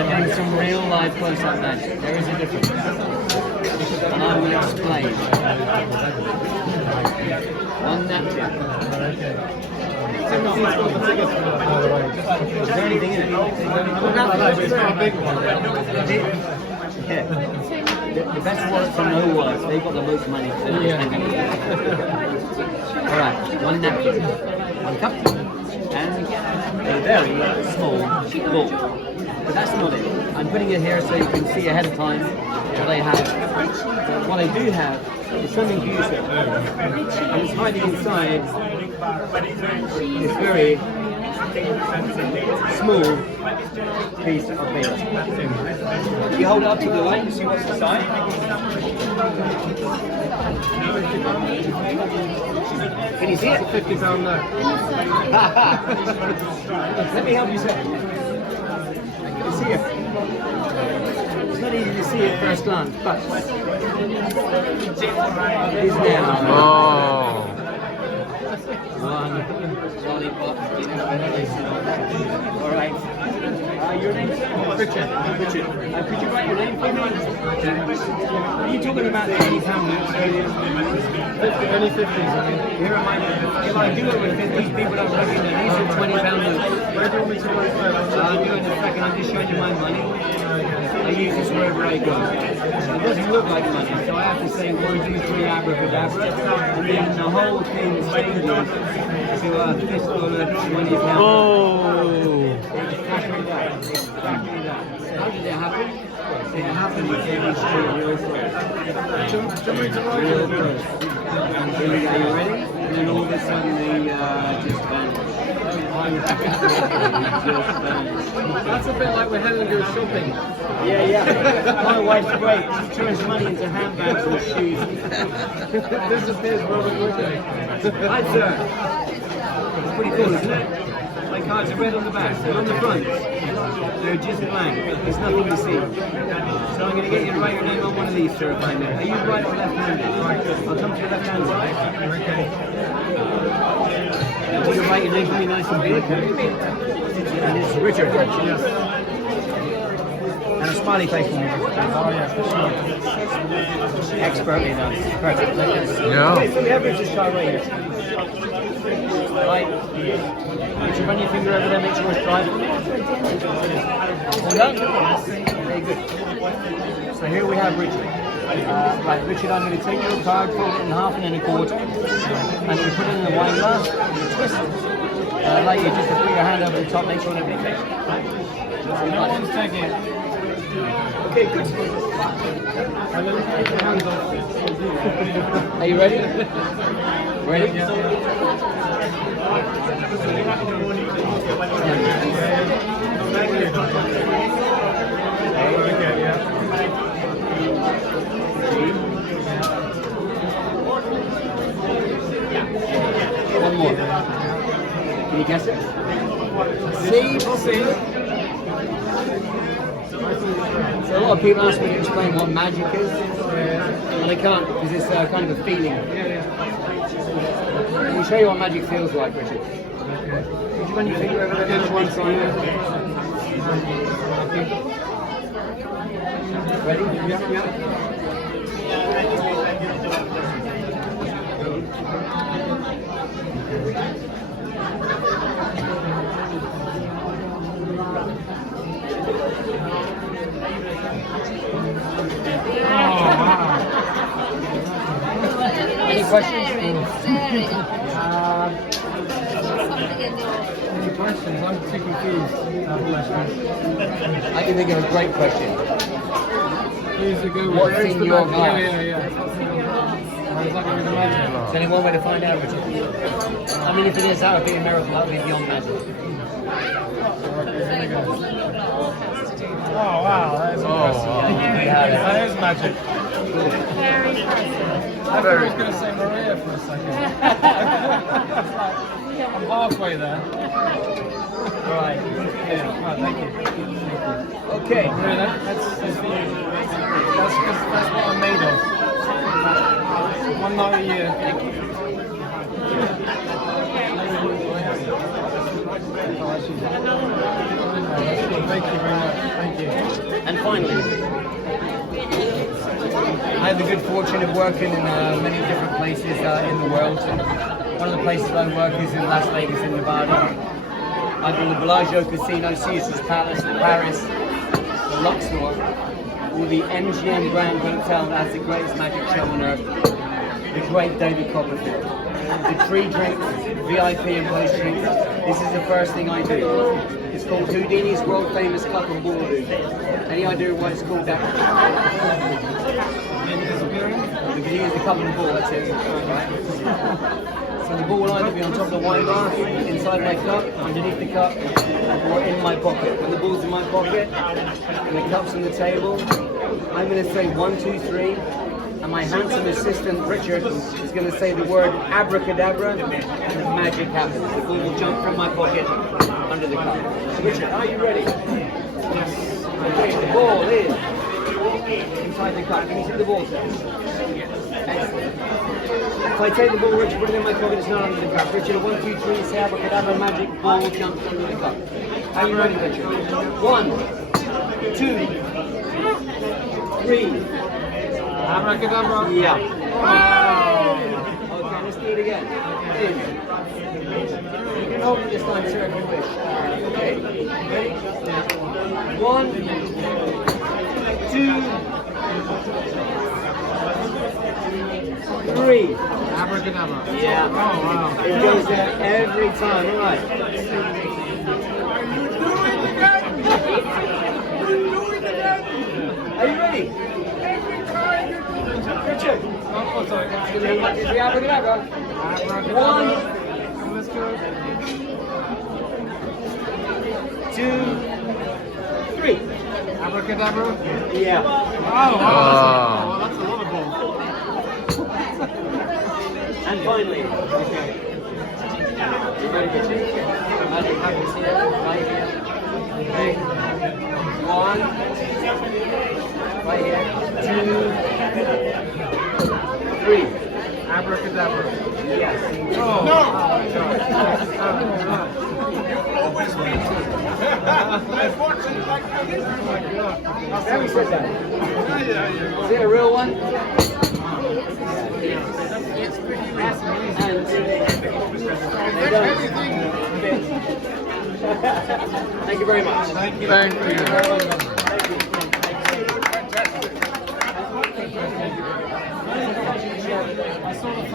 I'm doing some real live close-up magic. There is a difference. And I'm going to explain. One napkin. Is there anything in it? It's not a big one. Yeah. The best work from no words. They've got the most money. Alright, one napkin. One cup. And a very small ball. But that's not it. I'm putting it here so you can see ahead of time what I have. But what I do have is something beautiful. And it's hiding inside this very small piece of paper. You hold it up to the light and see what's inside. Can you see it? It's a £50 note. Let me help you, sir. Can you see it? It's not easy to see at first glance, but it is there. Oh. One lollipop. All right. Your name, sir? Richard. Richard. Could you write your name for me? Are you talking about the £80 notes? Only 50s, I mean. Here are my. If I do it with 50 people, I'm looking at these are £20 notes. Where do you want me to write it? I'll do it in a second. I'm just showing you my money. I use this wherever I go. It doesn't look like money, so I have to say 1, 2, 3, abracadabra, and then the whole thing changes to a fistful of £20. Oh. Exactly that. Exactly that. How did it happen? It happened with every street real close. Real close. Here we go, you ready? And then all of a sudden they just vanish. That's a bit like we're heading to go shopping. Yeah, yeah. My wife's great. She turns money into handbags and shoes. Disappears rather quickly. Hi, sir. It's pretty cool, isn't it? My cards are red on the back, but on the front, they're just blank. There's nothing to see. So I'm going to get you to write your name on one of these, sir, if I may. Are you right or left-handed? I'll come to your left-hand side. Okay. Now, will you write your name for me nice and big? And it's Richard. Yes. And a smiley face for me. Oh, yeah, for sure. Expertly done. Perfect. Yeah. Okay, so we have Richard's card right here. Right. Richard, run your finger over there, make sure it's dry. All done? Very good. So here we have Richard. Right, Richard, I'm going to take your card, fold it in half and then a quarter, and you put it in the wine glass, twist it. I'd like you just to put your hand over the top, make sure nobody takes it. No one's taking it. Okay, good. And then take your hands off. Are you ready? Ready? Yeah. Okay, yeah. One more. Can you guess it? C. So a lot of people ask me to explain what magic is, and I can't because it's kind of a feeling. Let me show you what magic feels like, Richard. Would you run your finger over there to one side? Ready? Yeah. Any questions? Any questions? I'm too confused. I can think of a great question. Here's the good one. What's in your glass? Yeah. How does that go with the magic? There's only one way to find out, Richard. I mean, if it is, that would be a miracle. That would be beyond magic. Oh wow, that is impressive. Yeah. That is magic. Very impressive. I thought I was going to say Maria for a second. I'm halfway there. Right. Yeah, right, thank you. Okay. Really, that's what I'm made of. One night a year. Thank you. Thank you very much. Thank you. And finally, I have the good fortune of working in many different places in the world. One of the places I work is in Las Vegas in Nevada. I've been the Bellagio Casino, Caesar's Palace, the Paris, the Luxor, or the MGM Grand Hotel that has the greatest magic show on earth, the great David Copperfield. The pre-drinks, VIP and post-drinks, this is the first thing I do. It's called Houdini's world famous cup and ball loop. Any idea why it's called that? Because he is the cup and ball, that's it. Right? So the ball will either be on top of the wine glass, inside my cup, underneath the cup, or in my pocket. When the ball's in my pocket, and the cup's on the table, I'm going to say 1, 2, 3, and my handsome assistant Richard is going to say the word abracadabra, and magic happens. The ball will jump from my pocket under the cup. So Richard, are you ready? Yes. Okay, the ball is inside the cup. Can you see the ball, sir? Excellent. If I take the ball, Richard, put it in my pocket, it's not under the cup. Richard, 1, 2, 3, say abracadabra, magic ball jumps under the cup. Are you ready, Richard? 1, 2, 3. Abracadabra. Yeah. Wow. Okay, let's do it again. In. You can hold it this time, sir, if you wish. Okay. Ready? 1, 2, 3. Abracadabra. Yeah. Oh, wow. It goes there every time. All right. Are you ready? Richard. Oh, sorry. Is the abracadabra? 1, Let's go. 2, 3. Abracadabra. Yeah. Oh, wow. That's a lot of balls. And finally, okay. You ready, Richard? Magic happens here, right here. Big. 1, right here. 2, 3. Abracadabra. Yes. Oh. No. Very said that. Is it a real one? Thank you very much. Thank you. Thank you. I saw the first